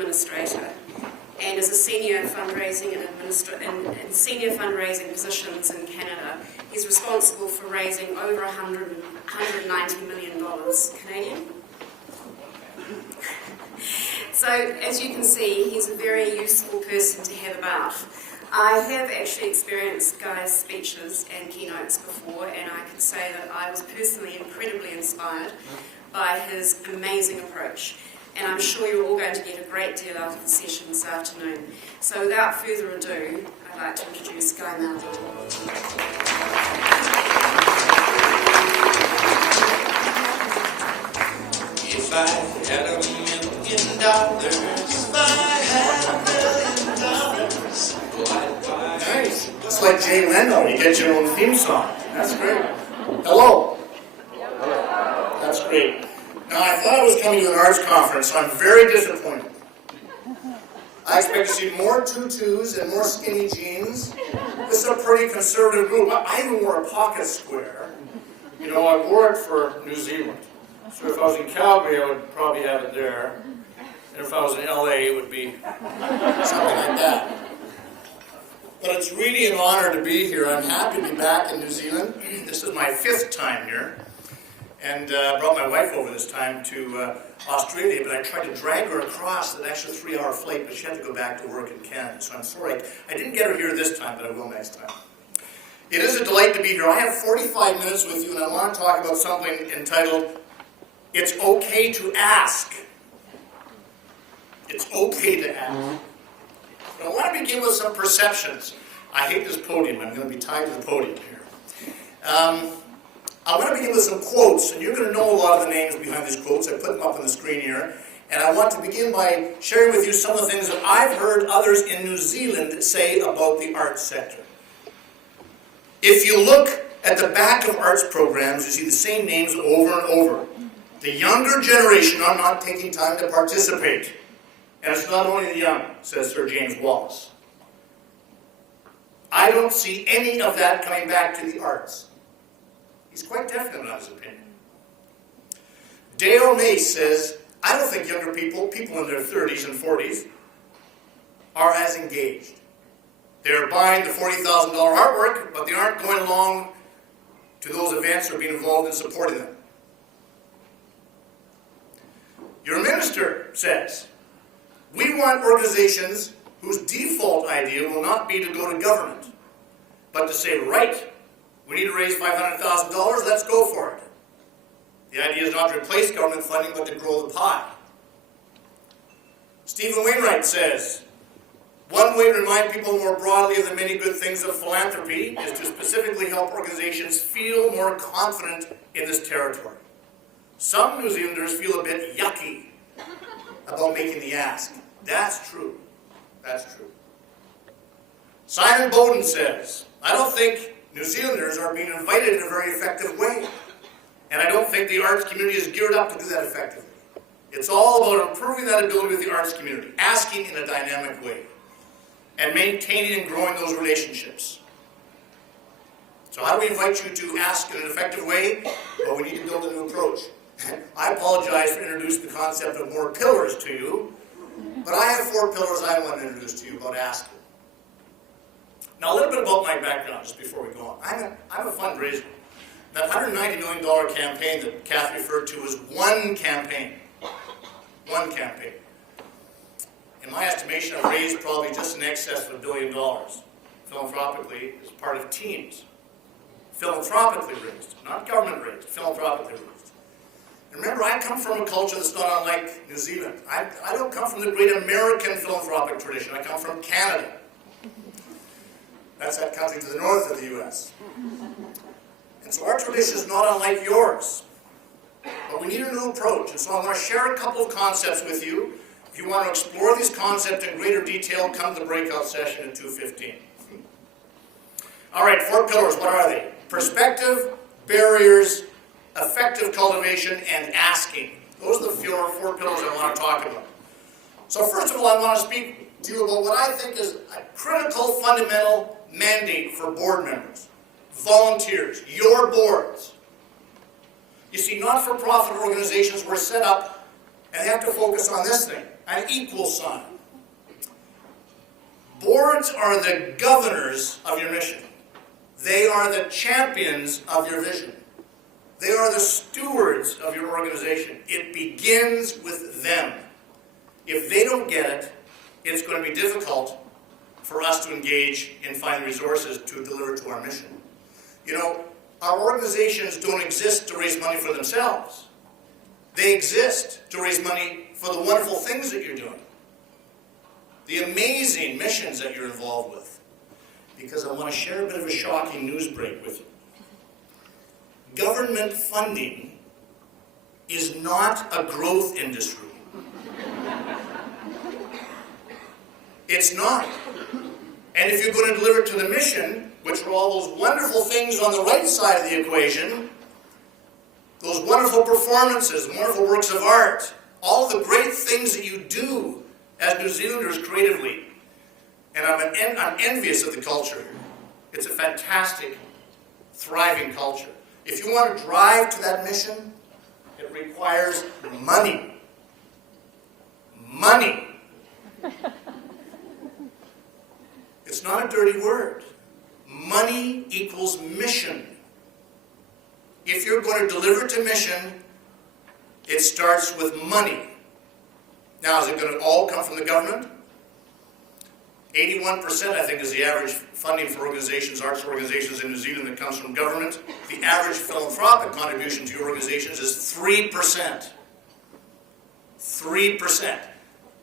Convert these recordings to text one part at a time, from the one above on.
administrator, and is a senior fundraising and senior fundraising positions in Canada. He's responsible for raising over $190 million Canadian. So, as you can see, he's a very useful person to have about. I have actually experienced Guy's speeches and keynotes before, and I can say that I was personally incredibly inspired by his amazing approach. And I'm sure you're all going to get a great deal out of the session this afternoon. So without further ado, I'd like to introduce Guy Mallabone. If I had $1 million, if I had $1 million, nice. It's like Jay Leno, you get your own theme song. That's great. Hello. That's great. Now, I thought I was coming to an arts conference, so I'm very disappointed. I expect to see more tutus and more skinny jeans. This is a pretty conservative group. I even wore a pocket square. You know, I wore it for New Zealand. So if I was in Calgary, I would probably have it there. And if I was in LA, it would be something like that. But it's really an honor to be here. I'm happy to be back in New Zealand. This is my 5th time here. And brought my wife over this time to Australia, but I tried to drag her across an extra 3-hour flight, but she had to go back to work in Canada. So I'm sorry, I didn't get her here this time, but I will next time. It is a delight to be here. I have 45 minutes with you, and I want to talk about something entitled, It's Okay to Ask. It's okay to ask. But I want to begin with some perceptions. I hate this podium. I'm going to be tied to the podium here. I want to begin with some quotes, and you're going to know a lot of the names behind these quotes. I put them up on the screen here. And I want to begin by sharing with you some of the things that I've heard others in New Zealand say about the arts sector. If you look at the back of arts programs, you see the same names over and over. The younger generation are not taking time to participate. And it's not only the young, says Sir James Wallace. I don't see any of that coming back to the arts. He's quite definite about his opinion. Dale Mace says, I don't think younger people in their 30s and 40s, are as engaged. They're buying the $40,000 artwork, but they aren't going along to those events or being involved in supporting them. Your minister says, we want organizations whose default idea will not be to go to government, but to say, right, we need to raise $500,000, let's go for it. The idea is not to replace government funding, but to grow the pie. Stephen Wainwright says, one way to remind people more broadly of the many good things of philanthropy is to specifically help organizations feel more confident in this territory. Some New Zealanders feel a bit yucky about making the ask. That's true. That's true. Simon Bowden says, I don't think New Zealanders are being invited in a very effective way. And I don't think the arts community is geared up to do that effectively. It's all about improving that ability with the arts community, asking in a dynamic way, and maintaining and growing those relationships. So how do we invite you to ask in an effective way? Well, we need to build a new approach. I apologize for introducing the concept of more pillars to you, but I have 4 pillars I want to introduce to you about asking. Now, a little bit about my background, just before we go on. I'm a fundraiser. That $190 million campaign that Kath referred to was one campaign. One campaign. In my estimation, I've raised probably just in excess of $1 billion. Philanthropically, as part of teams. Philanthropically raised, not government raised, philanthropically raised. And remember, I come from a culture that's not unlike New Zealand. I don't come from the great American philanthropic tradition. I come from Canada. That's that country to the north of the U.S. And so our tradition is not unlike yours. But we need a new approach. And so I'm going to share a couple of concepts with you. If you want to explore these concepts in greater detail, come to the breakout session at 2:15. All right, 4 pillars. What are they? Perspective, barriers, effective cultivation, and asking. Those are the 4 pillars I want to talk about. So first of all, I want to speak to you about what I think is a critical, fundamental mandate for board members, volunteers, your boards. You see, not-for-profit organizations were set up And they have to focus on this thing, an equal sign. Boards are the governors of your mission. They are the champions of your vision. They are the stewards of your organization. It begins with them. If they don't get it, it's going to be difficult for us to engage in finding resources to deliver to our mission. You know, our organizations don't exist to raise money for themselves. They exist to raise money for the wonderful things that you're doing, the amazing missions that you're involved with. Because I want to share a bit of a shocking news break with you. Government funding is not a growth industry. It's not. And if you're going to deliver to the mission, which are all those wonderful things on the right side of the equation, those wonderful performances, wonderful works of art, all the great things that you do as New Zealanders creatively. And I'm envious of the culture. It's a fantastic, thriving culture. If you want to drive to that mission, it requires money. Money. It's not a dirty word. Money equals mission. If you're going to deliver to mission, it starts with money. Now, is it going to all come from the government? 81%, I think, is the average funding for organizations, arts organizations in New Zealand that comes from government. The average philanthropic contribution to your organizations is 3%. 3%.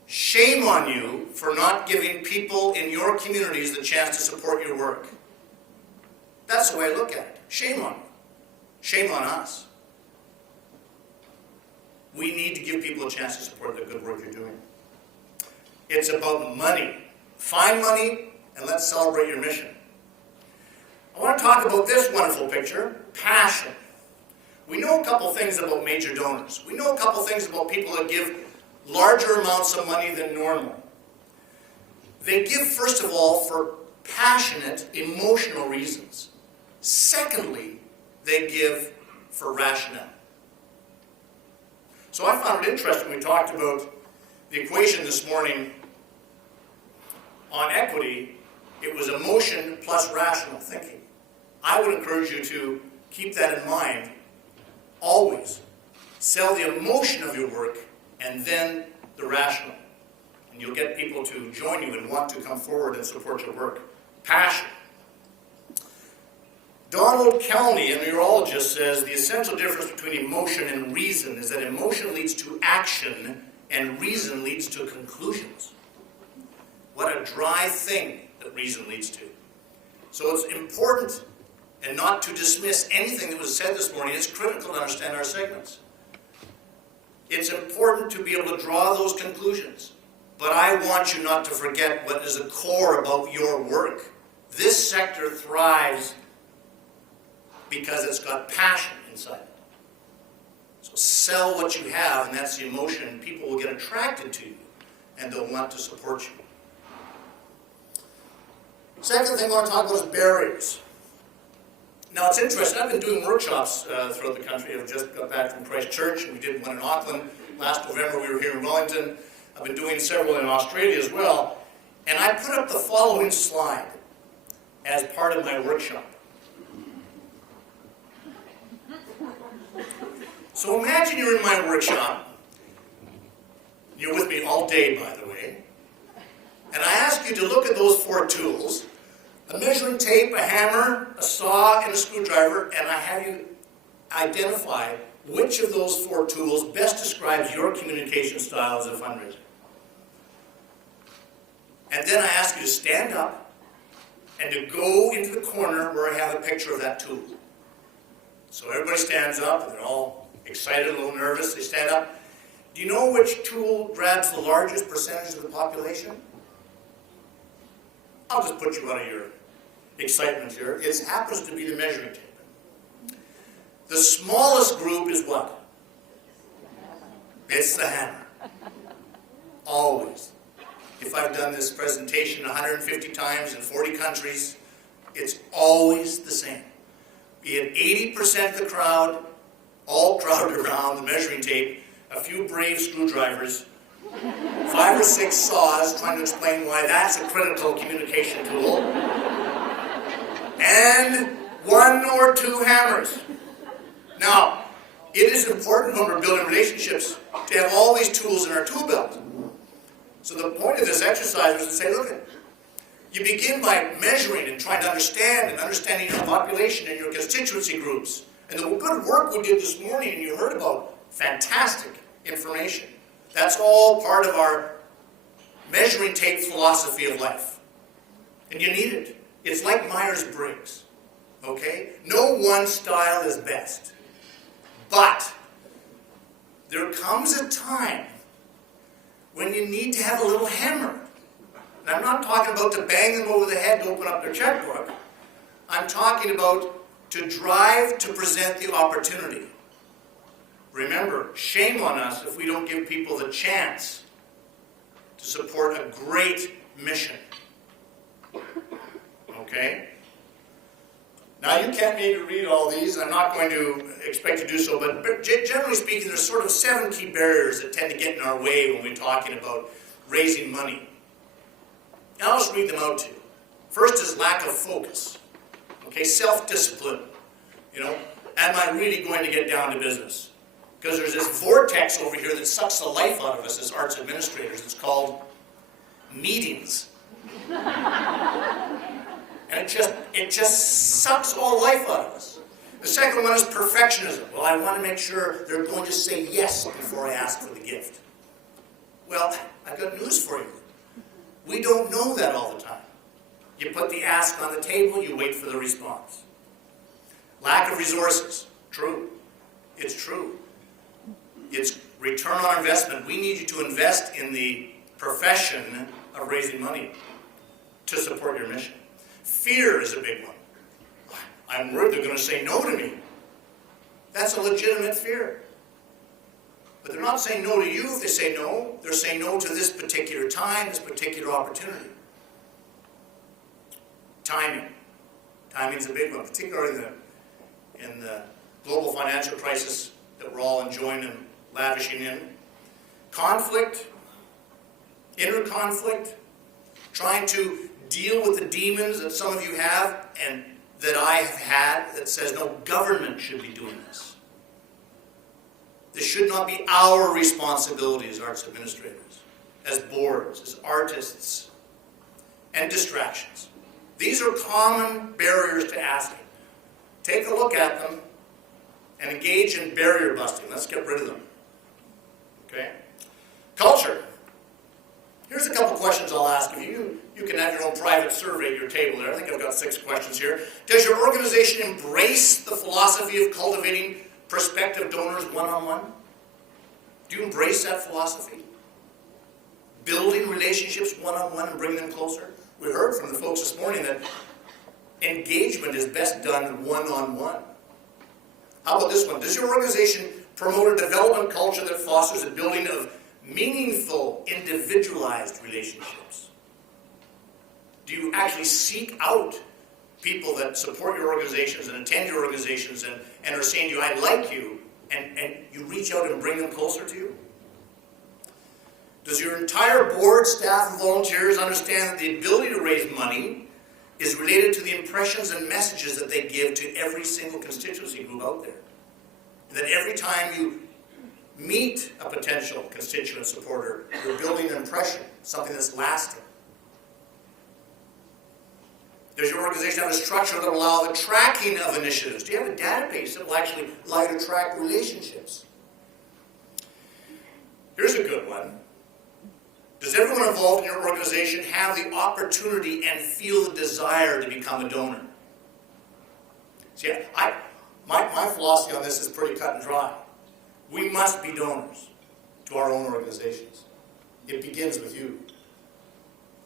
Shame on you for not giving people in your communities the chance to support your work. That's the way I look at it. Shame on you. Shame on us. We need to give people a chance to support the good work you're doing. It's about money. Find money and let's celebrate your mission. I want to talk about this wonderful picture, passion. We know a couple things about major donors. We know a couple things about people that give larger amounts of money than normal. They give, first of all, for passionate, emotional reasons. Secondly, they give for rationale. So I found it interesting. We talked about the equation this morning on equity. It was emotion plus rational thinking. I would encourage you to keep that in mind always. Sell the emotion of your work and then the rational. And you'll get people to join you and want to come forward and support your work. Passion. Donald Kelney, a neurologist, says the essential difference between emotion and reason is that emotion leads to action and reason leads to conclusions. What a dry thing that reason leads to. So it's important and not to dismiss anything that was said this morning. It's critical to understand our segments. It's important to be able to draw those conclusions. But I want you not to forget what is the core about your work. This sector thrives because it's got passion inside it. So sell what you have, and that's the emotion, and people will get attracted to you, and they'll want to support you. Second thing I want to talk about is barriers. Now, it's interesting. I've been doing workshops throughout the country. I've just got back from Christchurch, and we did one in Auckland. Last November, we were here in Wellington. I've been doing several in Australia as well. And I put up the following slide as part of my workshop. So imagine you're in my workshop. You're with me all day, by the way. And I ask you to look at those 4 tools. A measuring tape, a hammer, a saw, and a screwdriver, and I have you identify which of those 4 tools best describes your communication style as a fundraiser. And then I ask you to stand up and to go into the corner where I have a picture of that tool. So everybody stands up, and they're all excited, a little nervous. They stand up. Do you know which tool grabs the largest percentage of the population? I'll just put you out of your excitement here. It happens to be the measuring tape. The smallest group is what? It's the hammer. Always. If I've done this presentation 150 times in 40 countries, it's always the same. Be it 80% of the crowd, all crowded around the measuring tape, a few brave screwdrivers, 5 or 6 saws trying to explain why that's a critical communication tool, and 1 or 2 hammers. Now, it is important when we're building relationships to have all these tools in our tool belt. So the point of this exercise was to say, look, you begin by measuring and trying to understand and understanding your population and your constituency groups. And the good work we did this morning, and you heard about, fantastic information. That's all part of our measuring tape philosophy of life. And you need it. It's like Myers-Briggs, okay? No one style is best. But there comes a time when you need to have a little hammer. And I'm not talking about to bang them over the head to open up their checkbook. I'm talking about to drive to present the opportunity. Remember, shame on us if we don't give people the chance to support a great mission. Okay? Now, you can't maybe read all these, and I'm not going to expect to do so, but generally speaking, there's sort of 7 key barriers that tend to get in our way when we're talking about raising money. Now, I'll just read them out to you. First is lack of focus. Okay, self-discipline. You know, am I really going to get down to business? Because there's this vortex over here that sucks the life out of us as arts administrators. It's called meetings. And it just sucks all life out of us. The second one is perfectionism. Well, I want to make sure they're going to say yes before I ask for the gift. Well, I've got news for you. We don't know that all the time. You put the ask on the table, you wait for the response. Lack of resources. True. It's true. It's return on investment. We need you to invest in the profession of raising money to support your mission. Fear is a big one. I'm worried they're going to say no to me. That's a legitimate fear. But they're not saying no to you if they say no. They're saying no to this particular time, this particular opportunity. Timing. Timing is a big one, particularly in the global financial crisis that we're all enjoying and lavishing in. Conflict, inner conflict, trying to deal with the demons that some of you have and that I have had that says, no, government should be doing this. This should not be our responsibility as arts administrators, as boards, as artists, and distractions. These are common barriers to asking. Take a look at them and engage in barrier busting. Let's get rid of them. Okay? Culture. Here's a couple questions I'll ask of you. You can have your own private survey at your table there. I think I've got 6 questions here. Does your organization embrace the philosophy of cultivating prospective donors one-on-one? Do you embrace that philosophy? Building relationships one-on-one and bringing them closer? We heard from the folks this morning that engagement is best done one-on-one. How about this one? Does your organization promote a development culture that fosters the building of meaningful, individualized relationships? Do you actually seek out people that support your organizations and attend your organizations and are saying to you, I like you, and you reach out and bring them closer to you? Does your entire board, staff, and volunteers understand that the ability to raise money is related to the impressions and messages that they give to every single constituency group out there? And that every time you meet a potential constituent supporter, you're building an impression, something that's lasting. Does your organization have a structure that will allow the tracking of initiatives? Do you have a database that will actually allow you to track relationships? Here's a good one. Does everyone involved in your organization have the opportunity and feel the desire to become a donor? See, my philosophy on this is pretty cut and dry. We must be donors to our own organizations. It begins with you.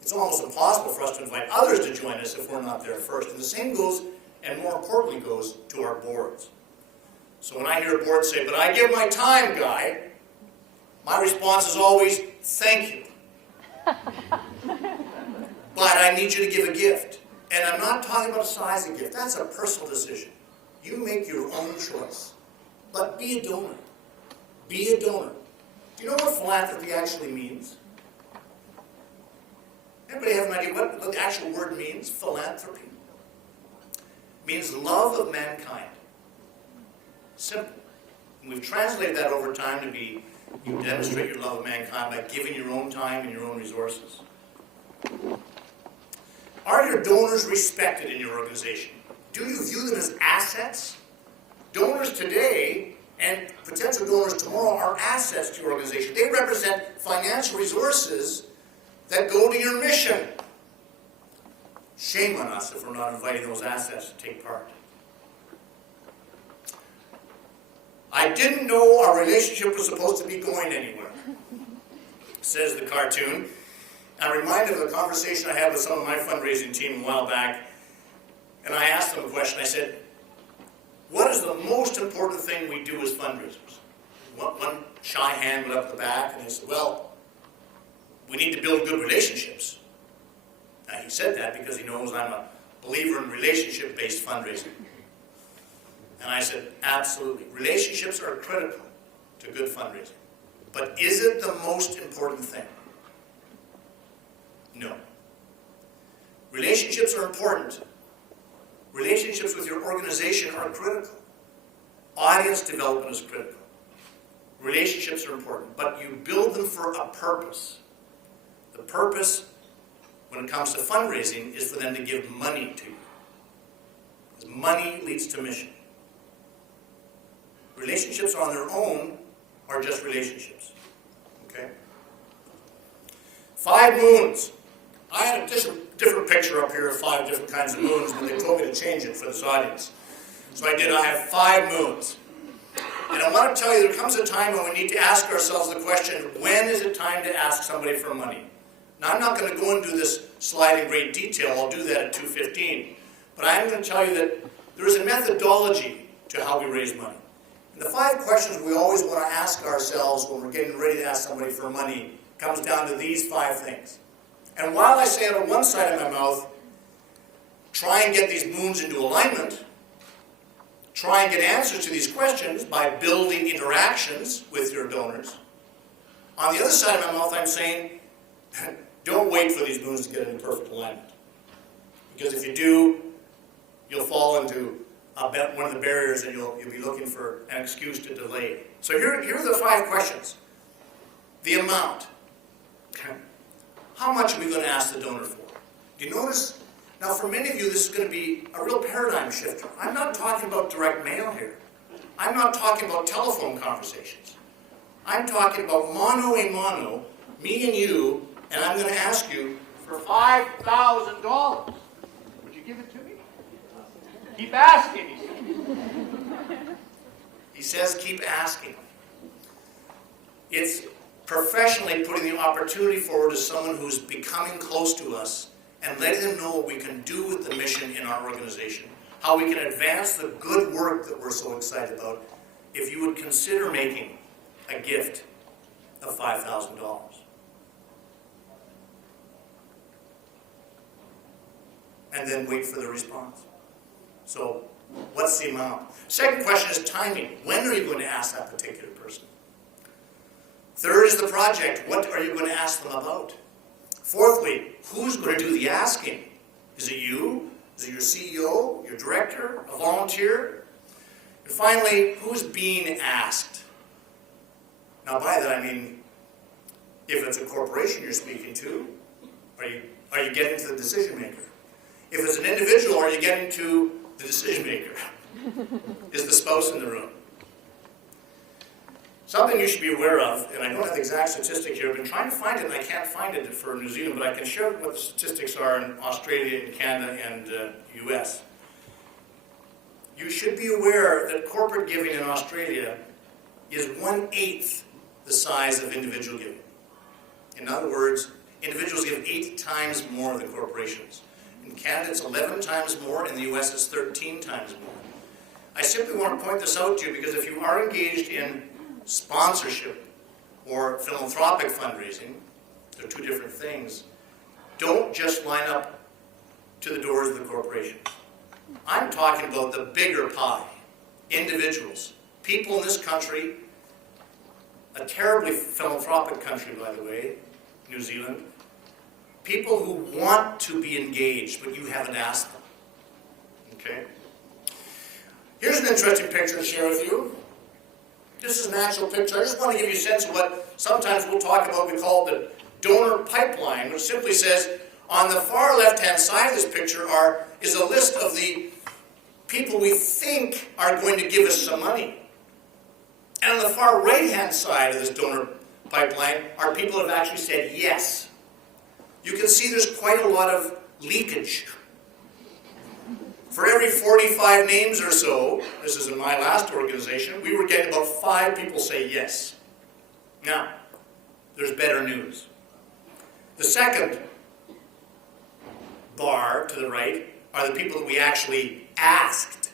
It's almost impossible for us to invite others to join us if we're not there first. And the same goes, and more importantly, goes to our boards. So when I hear a board say, but I give my time, Guy, my response is always, thank you. But I need you to give a gift. And I'm not talking about a size of gift. That's a personal decision. You make your own choice. But be a donor. Be a donor. Do you know what philanthropy actually means? Anybody have an idea what the actual word means? Philanthropy. It means love of mankind. Simple. And we've translated that over time to be, you demonstrate your love of mankind by giving your own time and your own resources. Are your donors respected in your organization? Do you view them as assets? Donors today and potential donors tomorrow are assets to your organization. They represent financial resources that go to your mission. Shame on us if we're not inviting those assets to take part. I didn't know our relationship was supposed to be going anywhere, says the cartoon. I'm reminded of a conversation I had with some of my fundraising team a while back, and I asked them a question. I said, what is the most important thing we do as fundraisers? One shy hand went up the back, and he said, well, we need to build good relationships. Now, he said that because he knows I'm a believer in relationship-based fundraising. And I said, absolutely. Relationships are critical to good fundraising. But is it the most important thing? No. Relationships are important. Relationships with your organization are critical. Audience development is critical. Relationships are important, but you build them for a purpose. The purpose, when it comes to fundraising, is for them to give money to you. Because money leads to mission. Relationships on their own are just relationships. Okay? 5 moons. I had a different picture up here of 5 different kinds of moons, but they told me to change it for this audience. So I did. I have 5 moons. And I want to tell you, there comes a time when we need to ask ourselves the question, when is it time to ask somebody for money? Now, I'm not going to go into this slide in great detail. I'll do that at 2:15. But I am going to tell you that there is a methodology to how we raise money. And the 5 questions we always want to ask ourselves when we're getting ready to ask somebody for money comes down to these 5 things. And while I say it on one side of my mouth, try and get these moons into alignment, try and get answers to these questions by building interactions with your donors. On the other side of my mouth, I'm saying, don't wait for these moons to get into perfect alignment. Because if you do, you'll fall into one of the barriers and you'll be looking for an excuse to delay. So here are the 5 questions. The amount. How much are we going to ask the donor for? Do you notice? Now, for many of you, this is going to be a real paradigm shifter. I'm not talking about direct mail here. I'm not talking about telephone conversations. I'm talking about mano a mano, me and you, and I'm going to ask you for $5,000. Would you give it to me? Keep asking, he says. He says, keep asking. It's professionally putting the opportunity forward to someone who's becoming close to us and letting them know what we can do with the mission in our organization, how we can advance the good work that we're so excited about, if you would consider making a gift of $5,000. And then wait for the response. So, what's the amount? Second question is timing. When are you going to ask that particular person? Third is the project. What are you going to ask them about? Fourthly, who's going to do the asking? Is it you? Is it your CEO, your director, a volunteer? And finally, who's being asked? Now by that I mean, if it's a corporation you're speaking to, are you getting to the decision maker? If it's an individual, are you getting to the decision maker? Is the spouse in the room? Something you should be aware of, and I don't have the exact statistic here, I've been trying to find it and I can't find it for New Zealand, but I can share what the statistics are in Australia and Canada and US. You should be aware that corporate giving in Australia is 1/8 the size of individual giving. In other words, individuals give 8 times more than corporations. In Canada, it's 11 times more. In the US, it's 13 times more. I simply want to point this out to you because if you are engaged in sponsorship or philanthropic fundraising, they're 2 different things. Don't just line up to the doors of the corporation. I'm talking about the bigger pie. Individuals. People in this country a terribly philanthropic country, by the way, New Zealand. People who want to be engaged, but you haven't asked them. Okay? Here's an interesting picture to share with you. This is an actual picture. I just want to give you a sense of what sometimes we'll talk about. We call it the donor pipeline, which simply says on the far left-hand side of this picture is a list of the people we think are going to give us some money. And on the far right-hand side of this donor pipeline are people who have actually said yes. You can see there's quite a lot of leakage. For every 45 names or so, this is in my last organization, we were getting about 5 people say yes. Now, there's better news. The second bar to the right are the people that we actually asked.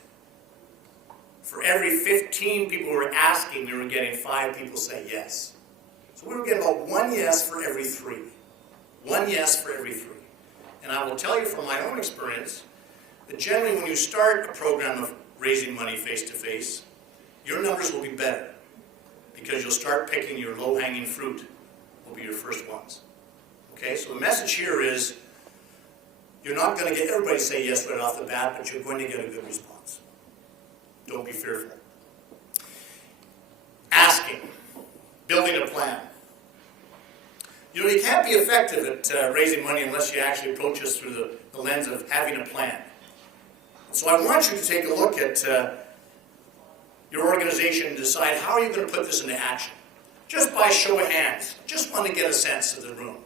For every 15 people we were asking, we were getting 5 people say yes. So we were getting about 1 yes for every 3. 1 yes for every 3. And I will tell you from my own experience that generally when you start a program of raising money face-to-face, your numbers will be better because you'll start picking your low-hanging fruit will be your first ones. Okay, so the message here is you're not going to get everybody to say yes right off the bat, but you're going to get a good response. Don't be fearful. Asking, building a plan. You know, you can't be effective at raising money unless you actually approach us through the lens of having a plan. So I want you to take a look at your organization and decide how are you going to put this into action. Just by show of hands, just want to get a sense of the room.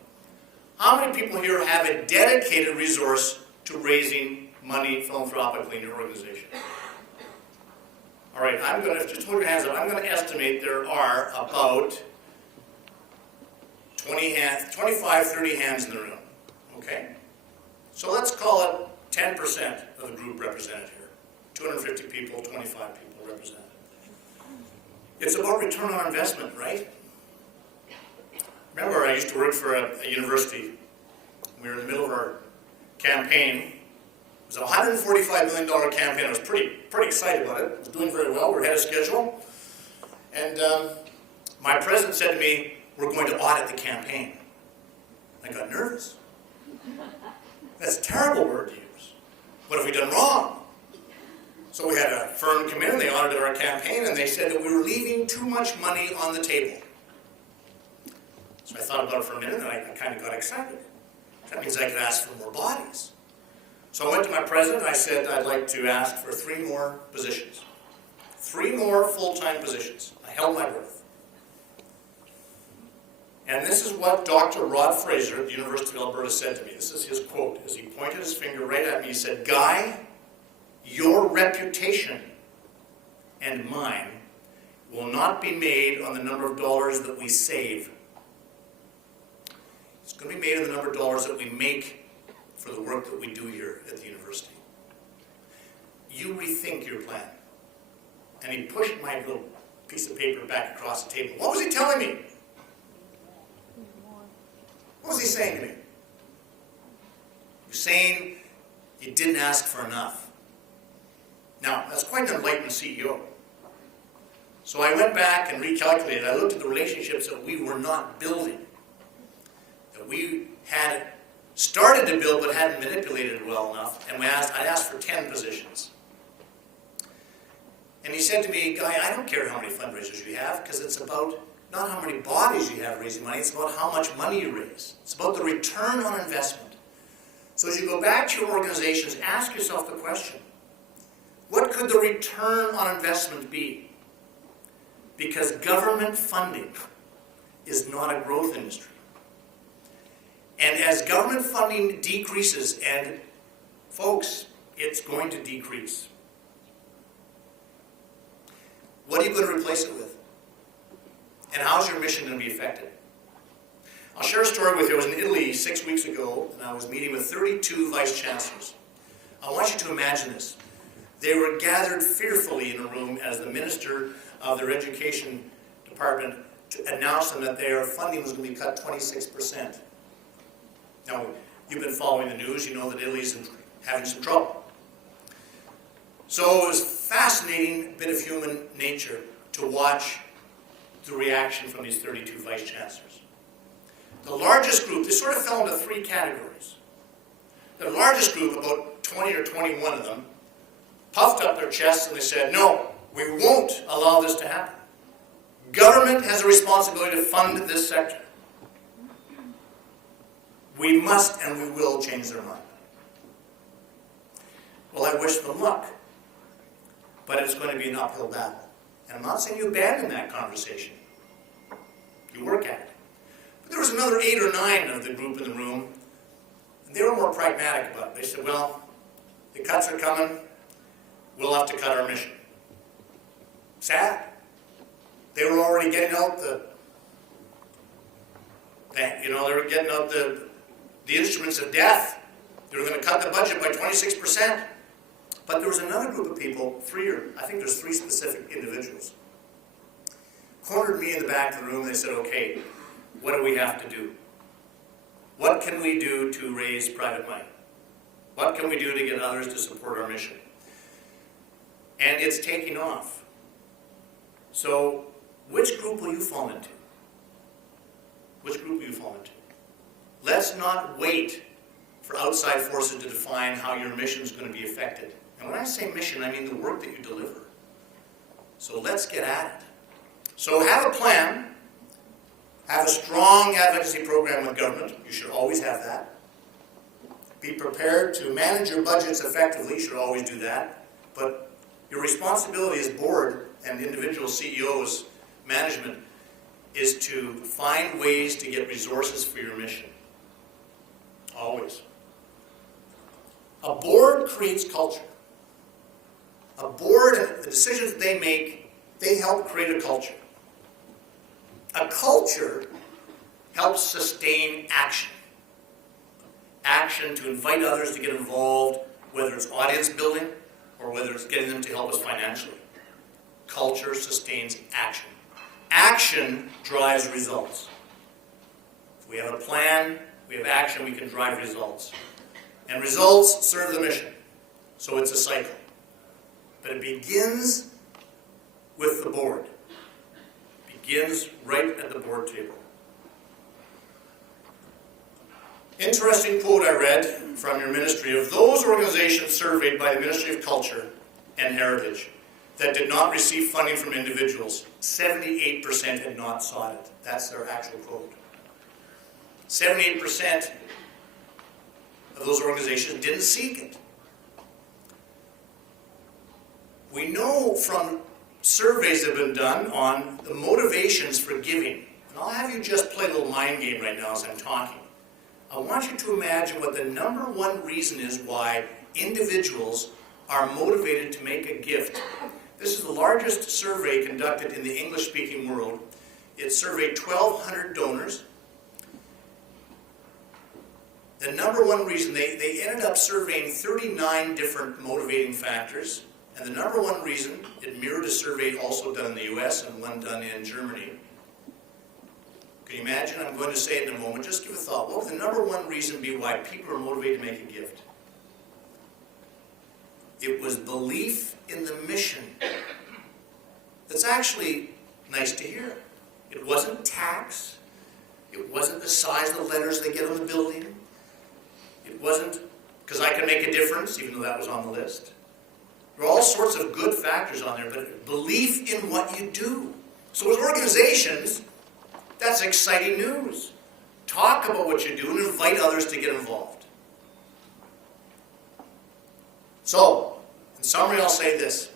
How many people here have a dedicated resource to raising money philanthropically in your organization? All right, I'm going to, just hold your hands up, I'm going to estimate there are about 25, 30 hands in the room, okay? So let's call it 10% of the group represented here. 250 people, 25 people represented. It's about return on investment, right? Remember, I used to work for a university. We were in the middle of our campaign. It was a $145 million campaign. I was pretty excited about it. It was doing very well. We were ahead of schedule. And my president said to me, we're going to audit the campaign. I got nervous. That's a terrible word to use. What have we done wrong? So we had a firm come in, and they audited our campaign, and they said that we were leaving too much money on the table. So I thought about it for a minute, and I kind of got excited. That means I could ask for more bodies. So I went to my president, and I said I'd like to ask for 3 more positions. 3 more full-time positions. I held my breath. And this is what Dr. Rod Fraser at the University of Alberta said to me. This is his quote. As he pointed his finger right at me, he said, "Guy, your reputation and mine will not be made on the number of dollars that we save. It's going to be made on the number of dollars that we make for the work that we do here at the university. You rethink your plan." And he pushed my little piece of paper back across the table. What was he telling me? What was he saying to me? You're saying you didn't ask for enough. Now, that's quite an enlightened CEO. So I went back and recalculated. I looked at the relationships that we were not building, that we had started to build but hadn't manipulated it well enough, and I asked for 10 positions. And he said to me, "Guy, I don't care how many fundraisers you have, because it's about not how many bodies you have raising money, it's about how much money you raise. It's about the return on investment." So as you go back to your organizations, ask yourself the question, what could the return on investment be? Because government funding is not a growth industry. And as government funding decreases, and folks, it's going to decrease, what are you going to replace it with? And how's your mission going to be affected? I'll share a story with you. I was in Italy 6 weeks ago, and I was meeting with 32 vice chancellors. I want you to imagine this. They were gathered fearfully in a room as the minister of their education department announced them that their funding was going to be cut 26%. Now, you've been following the news. You know that Italy's having some trouble. So it was a fascinating bit of human nature to watch the reaction from these 32 vice chancellors. The largest group, they sort of fell into three categories. The largest group, about 20 or 21 of them, puffed up their chests and they said, no, we won't allow this to happen. Government has a responsibility to fund this sector. We must and we will change their mind. Well, I wish them luck, but it's going to be an uphill battle. And I'm not saying you abandon that conversation. You work at it. But there was another 8 or 9 of the group in the room, and they were more pragmatic about it. They said, well, the cuts are coming, we'll have to cut our mission. Sad. They were already getting out the instruments of death. They were going to cut the budget by 26%. But there was another group of people, I think there's 3 specific individuals, cornered me in the back of the room and they said, okay, what do we have to do? What can we do to raise private money? What can we do to get others to support our mission? And it's taking off. So, which group will you fall into? Which group will you fall into? Let's not wait for outside forces to define how your mission is going to be affected. And when I say mission, I mean the work that you deliver. So let's get at it. So have a plan. Have a strong advocacy program with government. You should always have that. Be prepared to manage your budgets effectively. You should always do that. But your responsibility as board and individual CEOs, management, is to find ways to get resources for your mission. Always. A board creates culture. A board and the decisions that they make, they help create a culture. A culture helps sustain action. Action to invite others to get involved, whether it's audience building or whether it's getting them to help us financially. Culture sustains action. Action drives results. If we have a plan, we have action, we can drive results. And results serve the mission. So it's a cycle. But it begins with the board. It begins right at the board table. Interesting quote I read from your ministry. Of those organizations surveyed by the Ministry of Culture and Heritage that did not receive funding from individuals, 78% had not sought it. That's their actual quote. 78% of those organizations didn't seek it. We know from surveys that have been done on the motivations for giving. And I'll have you just play a little mind game right now as I'm talking. I want you to imagine what the number one reason is why individuals are motivated to make a gift. This is the largest survey conducted in the English-speaking world. It surveyed 1,200 donors. The number one reason, they ended up surveying 39 different motivating factors. And the number one reason, it mirrored a survey also done in the US and one done in Germany. Can you imagine? I'm going to say it in a moment. Just give a thought. What would the number one reason be why people are motivated to make a gift? It was belief in the mission. That's actually nice to hear. It wasn't tax. It wasn't the size of the letters they get on the building. It wasn't because I can make a difference, even though that was on the list. There are all sorts of good factors on there, but belief in what you do. So as organizations, that's exciting news. Talk about what you do and invite others to get involved. So, in summary, I'll say this.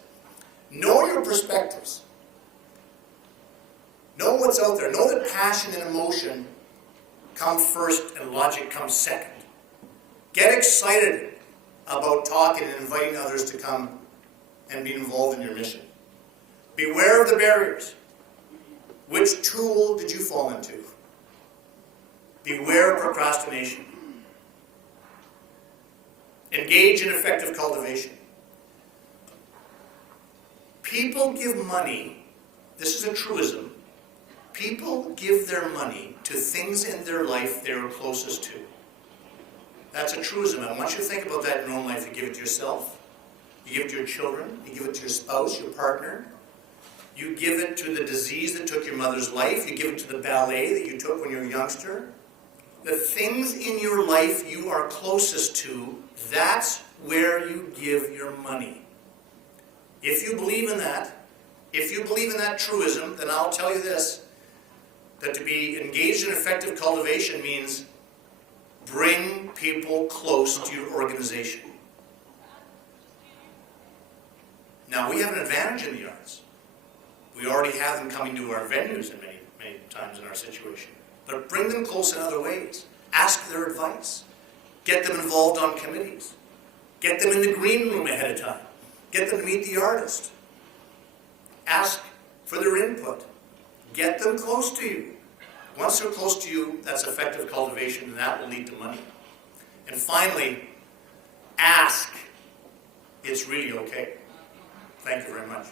Know your perspectives. Know what's out there. Know that passion and emotion come first and logic comes second. Get excited about talking and inviting others to come and be involved in your mission. Beware of the barriers. Which tool did you fall into? Beware of procrastination. Engage in effective cultivation. People give money, this is a truism, people give their money to things in their life they are closest to. That's a truism. I want you to think about that in your own life. You give it to yourself. You give it to your children. You give it to your spouse, your partner. You give it to the disease that took your mother's life. You give it to the ballet that you took when you were a youngster. The things in your life you are closest to, that's where you give your money. If you believe in that, if you believe in that truism, then I'll tell you this, that to be engaged in effective cultivation means bring people close to your organization. Now, we have an advantage in the arts. We already have them coming to our venues in many times in our situation. But bring them close in other ways. Ask their advice. Get them involved on committees. Get them in the green room ahead of time. Get them to meet the artist. Ask for their input. Get them close to you. Once they're close to you, that's effective cultivation, and that will lead to money. And finally, ask. It's really okay. Thank you very much.